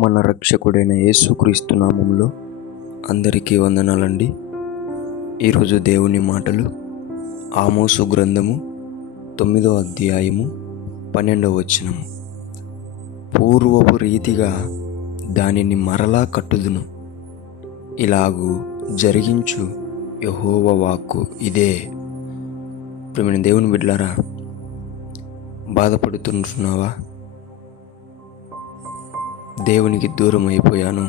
మన రక్షకుడైన యేసుక్రీస్తు నామములో అందరికీ వందనాలండి. ఈరోజు దేవుని మాటలు ఆమోసు గ్రంథము 9వ అధ్యాయము 12వ వచనము. పూర్వపు రీతిగా దానిని మరలా కట్టుదును, ఇలాగూ జరిగించు యెహోవా వాక్కు ఇదే. ప్రియమైన దేవుని బిడ్డలారా, బాధపడుతుంటున్నావా? దేవునికి దూరం అయిపోయాను,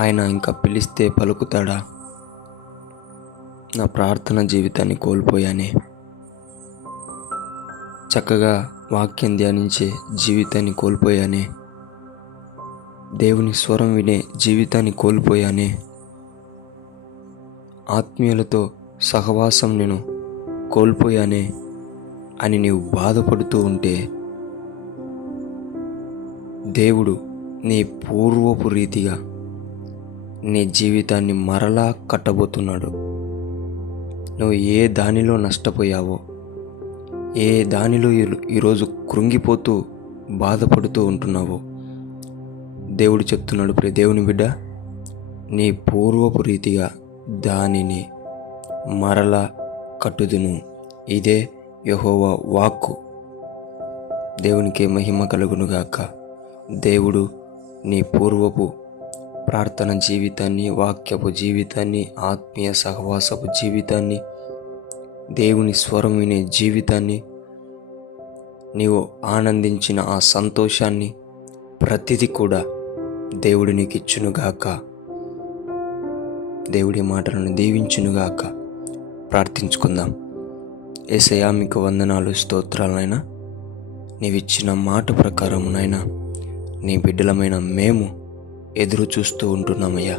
ఆయన ఇంకా పిలిస్తే పలుకుతాడా, నా ప్రార్థన జీవితాన్ని కోల్పోయానే, చక్కగా వాక్యం ధ్యానించే జీవితాన్ని కోల్పోయానే, దేవుని స్వరం వినే జీవితాన్ని కోల్పోయానే, ఆత్మీయులతో సహవాసం నేను కోల్పోయానే అని నీవు బాధపడుతూ ఉంటే, దేవుడు నీ పూర్వపు రీతిగా నీ జీవితాన్ని మరలా కట్టబోతున్నాడు. నువ్వు ఏ దానిలో నష్టపోయావో, ఏ దానిలో ఈరోజు కృంగిపోతూ బాధపడుతూ ఉంటున్నావో, దేవుడు చెప్తున్నాడు, ప్రియ దేవుని బిడ్డ, నీ పూర్వపు రీతిగా దానిని మరలా కట్టుదును, ఇదే యెహోవా వాక్కు. దేవునికే మహిమ కలుగునుగాక. దేవుడు నీ పూర్వపు ప్రార్థన జీవితాన్ని, వాక్యపు జీవితాన్ని, ఆత్మీయ సహవాసపు జీవితాన్ని, దేవుని స్వరం వినే జీవితాన్ని, నీవు ఆనందించిన ఆ సంతోషాన్ని ప్రతిదీ కూడా దేవుడు నీకు ఇచ్చునుగాక. దేవుడి మాటలను దీవించునుగాక. ప్రార్థించుకుందాం. యేసయ్యా, మీకు వందనాలు, స్తోత్రాలనైనా. నీవిచ్చిన మాట ప్రకారమునైనా నీ బిడ్డలమైన మేము ఎదురు చూస్తూ ఉంటున్నామయ్యా.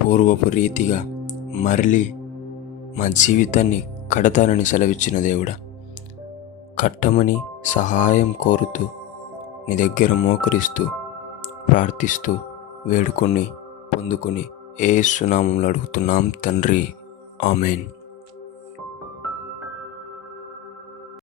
పూర్వపు రీతిగా మరలి మా జీవితాన్ని కడతానని సెలవిచ్చిన దేవుడా, కట్టమని సహాయం కోరుతూ నీ దగ్గర మోకరిస్తూ ప్రార్థిస్తూ వేడుకొని పొందుకొని యేసు నామములో అడుగుతున్నాం తండ్రి. ఆమెన్.